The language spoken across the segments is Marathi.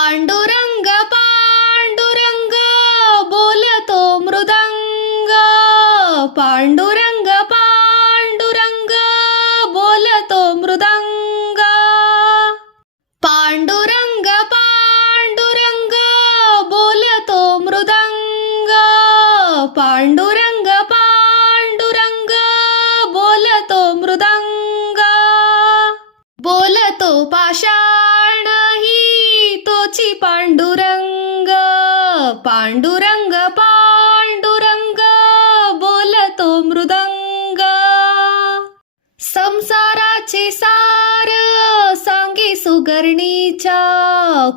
पांडुरंग पांडुरंग बोलतो मृदंग. पांडुरंग पांडुरंग बोलतो मृदंग. पांडुरंग पांडुरंग बोलतो मृदंग. पांडुरंग पांडुरंग बोलतो मृदंग. बोलतो पाषाण ही तोची पांडुरंग. पांडुरंग पांडुरंग बोलतो मृदंग. संसाराचे सार सांगे सुगरणीच्या.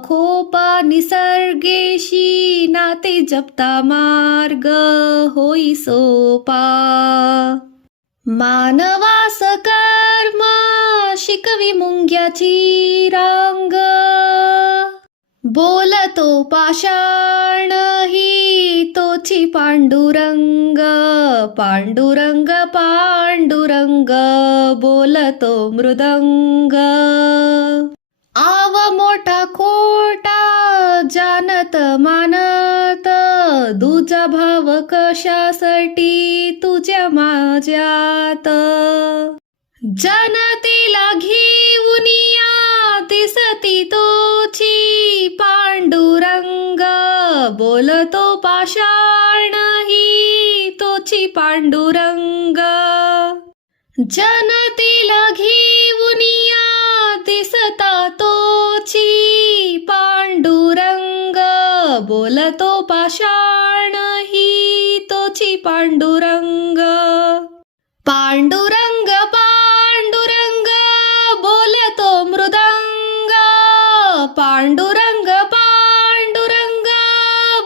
खोपा निसर्गेशी नाते जपता मार्ग होई सोपा. मानवास कर्म शिकवी मुंग्याची रांग. बोलतो पाषाण ही तोची पांडुरंग. पांडुरंग पांडुरंग बोलतो मृदंग. आव मोठा खोटा जानत मानत. दुजा भाव कशासाठी तुझ्या माझ्यात. जनतेला घेऊन या दिसती तोची पांडुरंग. बोलतो पाषाण ही तोची पांडुरंग. जनतेला घेऊन या दिसता तोची पांडुरंग. बोलतो पाषाण ही तोची पांडुरंग. पांडुरंग पांडुरंग बोलतो मृदंग. पांडुरंग पांडुरंग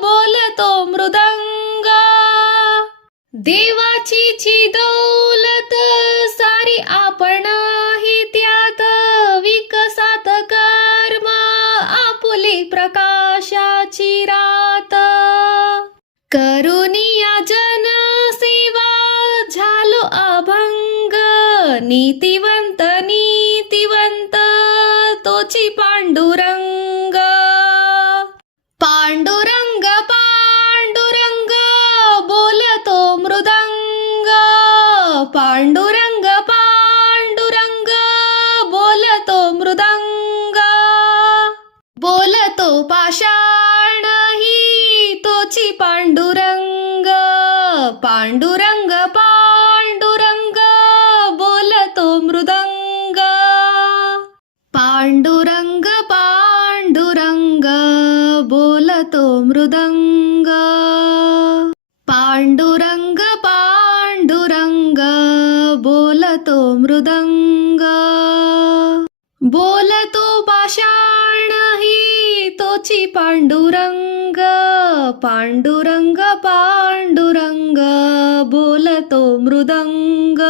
बोलतो मृदंग. देवाची दौलत सारी आपणही त्यात. विकसात कर्म आपुली प्रकाशाची रात. करुनिया जनसेवा झालो अभंग. नीतिवंत नीतिवंत तोची पांडुरंग. पांडुरंग पांडुरंग बोलतो मृदंग. पांडुरंग पांडुरंग बोलतो मृदंग. बोलतो पाषाण ही तोची पांडुरंग. पांडुरंग पांडुरंग बोलतो मृदंग. पांडुरंग पांडुरंग बोलतो मृदंग. पांडुरंग पांडुरंग बोलतो मृदंग. बोलतो पाषाण ही तोची पांडुरंग. पांडुरंग पांडुरंग बोलतो मृदंग.